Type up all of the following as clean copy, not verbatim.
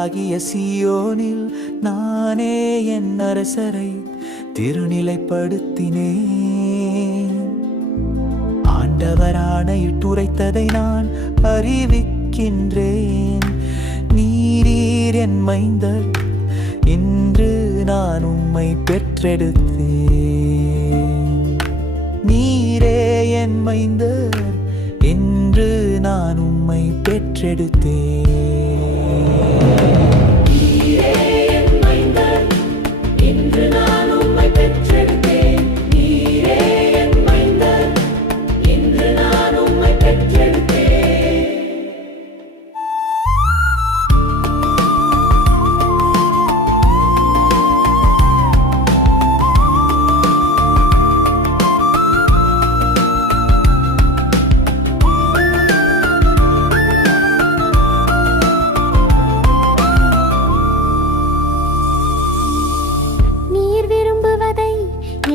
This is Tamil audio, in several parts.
மலையாகிய சீயோனில் நானே என் அரசரை திருநிலைப்படுத்தினேன். ஆண்டவர் ஆணையிட்டுரைத்ததை நான் அறிவிக்கின்றேன். நீரீர் என் மைந்தர், இன்று நான் உம்மை பெற்றெடுத்தேன். நீரே என் மைந்தர், இன்று நான் உம்மை பெற்றெடுத்தேன்.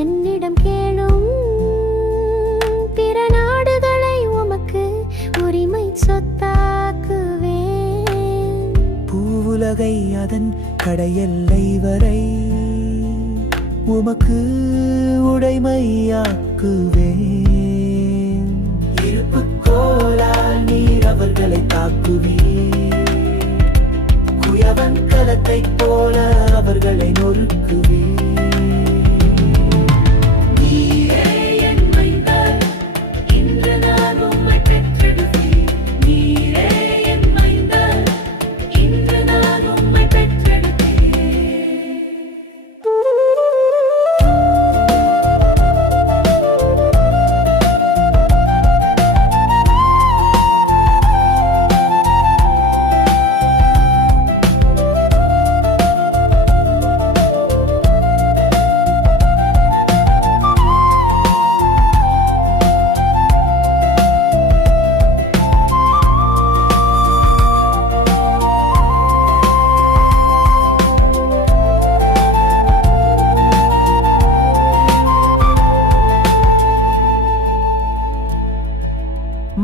என்னிடம் கேளும், பிற நாடுகளை உமக்கு உரிமை சொத்தாக்குவேன். பூவுலகை அதன் கடையெல்லை வரை உமக்கு உடைமையாக்குவேன். இருப்பு கோலால் நீர் அவர்களை தாக்குவீர், குயவன் கலத்தைப் போல அவர்களை நொறுக்குவீர்.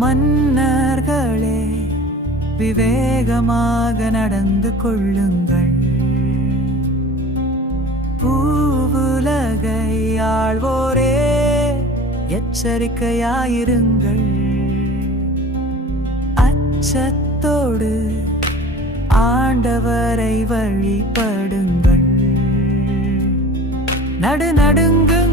மன்னர்களே, விவேகமாக நடந்து கொள்ளுங்கள். பூவுலகை ஆள்வோரே, எச்சரிக்கையாயிருங்கள். அச்சத்தோடு ஆண்டவரை வழிபடுங்கள். நடுநடுங்கும்